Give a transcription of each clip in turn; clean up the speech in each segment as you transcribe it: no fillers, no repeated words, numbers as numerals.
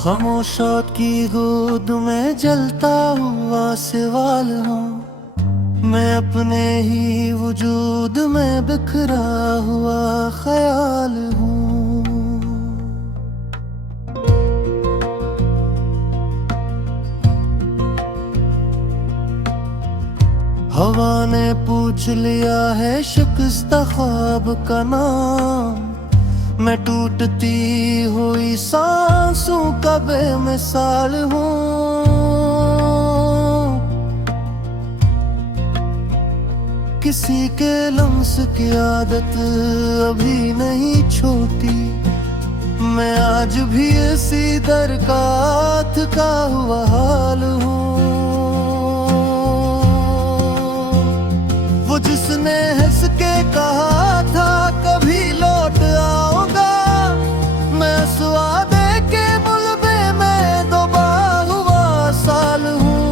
खामोशात की गोद में जलता हुआ सवाल हूँ मैं, अपने ही वजूद में बिखरा हुआ ख्याल हूँ। हवा ने पूछ लिया है शिकस्ता ख्वाब का नाम, मैं टूटती हुई सांसों का बेमिसाल हूँ। किसी के लम्स की आदत अभी नहीं छोटी, मैं आज भी इसी दर का थका हुआ हाल हूँ। वो जिसने हंस के कहा था कभी लौट आओगा, मैं उस वादे के मुलबे में दबा हुआ साल हूँ।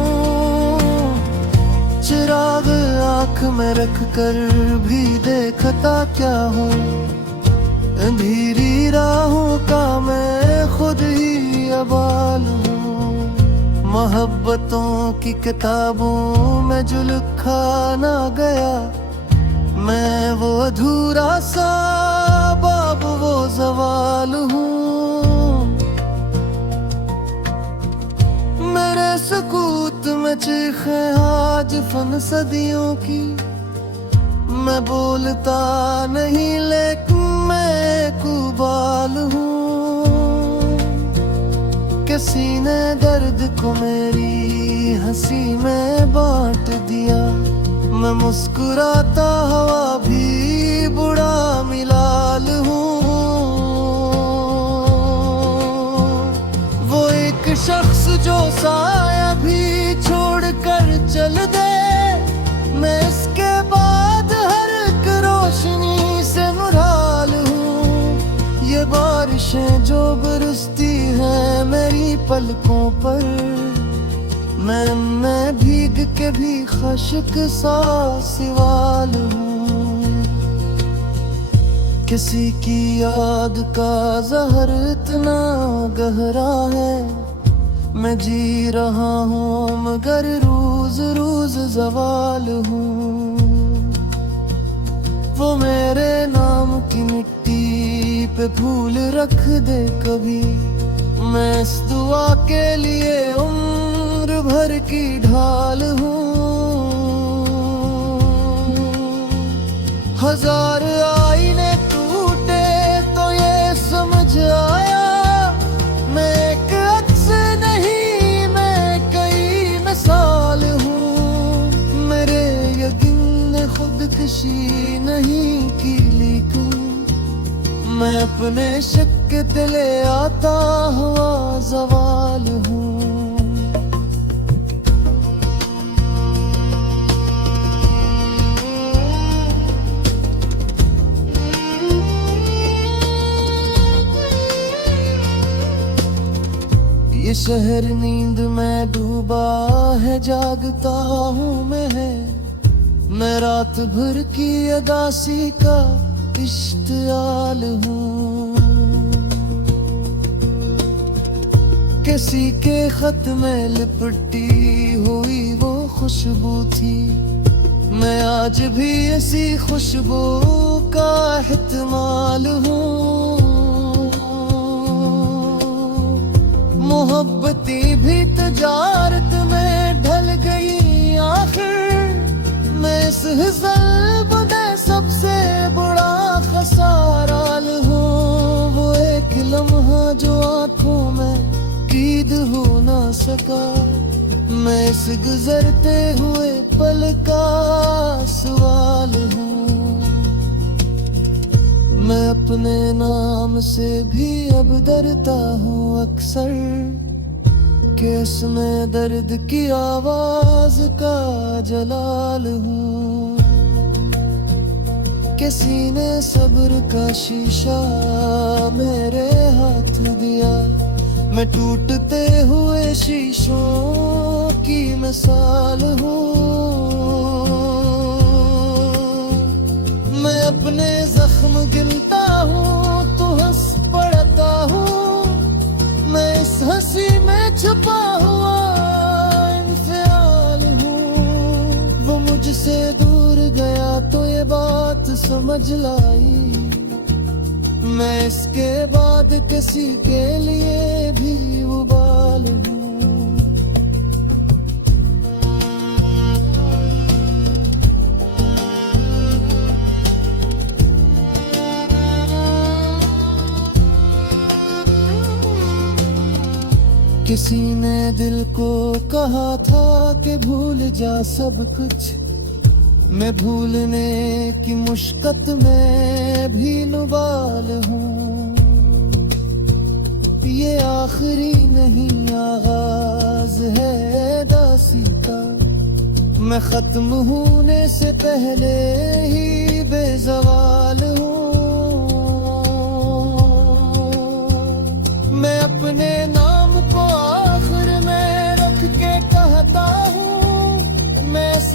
चिराग आँख में रख कर भी देखता क्या हूँ, अंधेरी राहों का मैं खुद ही अबाल हूँ। मोहब्बतों की किताबों में जो लिखा ना गया, मैं वो अधूरा सा बाब वो ज़वाल हूँ। मेरे सकूत में चीखें आज फन सदियों की, मैं बोलता नहीं लेकिन मैं कुबाल हूँ। किसी ने दर्द को मेरी हंसी में बांट दिया, मैं मुस्कुराता हुआ भी बुरा मिलाल हूँ। वो एक शख्स जो साया भी छोड़ कर चल दे, मैं इसके बाद हर एक रोशनी से मुराल हूँ। ये बारिशें जो बरसती हैं मेरी पलकों पर, मैं भीग के भी खश्क सा सिवाल हूँ। किसी की याद का जहर इतना गहरा है, मैं जी रहा हूँ मगर रोज रोज ज़वाल हूँ। वो मेरे नाम की मिट्टी पे फूल रख दे कभी, मैं इस दुआ के लिए उम्र भर की ढाल हूँ। हजार आईने टूटे तो ये समझ आया, मैं एक अक्स नहीं मैं कई मिसाल हूँ। मेरे यकीन ने खुदकशी नहीं की लेकिन मैं अपने शक के दिले आता हुआ ज़वाल हूँ। ये शहर नींद में डूबा है, जागता हूँ मैं रात भर की अदासी का इश्तियाल हूँ। किसी के खत में लिपटी हुई वो खुशबू थी, मैं आज भी इसी खुशबू का एहतमाल हूँ। मोहब्बती भी तजारत में ढल गई आखिर, मैं इस ज़ल्ब सबसे बड़ा खसाराल हूँ। वो एक लम्हा जो आँखों में कीद हो ना सका, मैं इस गुजरते हुए पल का सवाल हूँ। मैं अपने नाम से भी अब डरता हूँ अक्सर, कि इसमें दर्द की आवाज का जलाल हूँ। किसी ने सब्र का शीशा मेरे हाथ दिया, मैं टूटते हुए शीशों की मिसाल हूँ। मैं अपने जख्म गिनता हूँ तो हंस पड़ता हूँ, मैं इस हंस मुझसे दूर गया तो ये बात समझ लाई, मैं इसके बाद किसी के लिए भी उबाल हूँ। किसी ने दिल को कहा था कि भूल जा सब कुछ, मैं भूलने की मुश्किल में भी नुबाल हूँ। ये आखिरी नहीं आगाज है दासी का, मैं खत्म होने से पहले ही बेज़वाल हूँ। मैं अपने नाम को आखिर में रख के कहता हूँ, मैं इस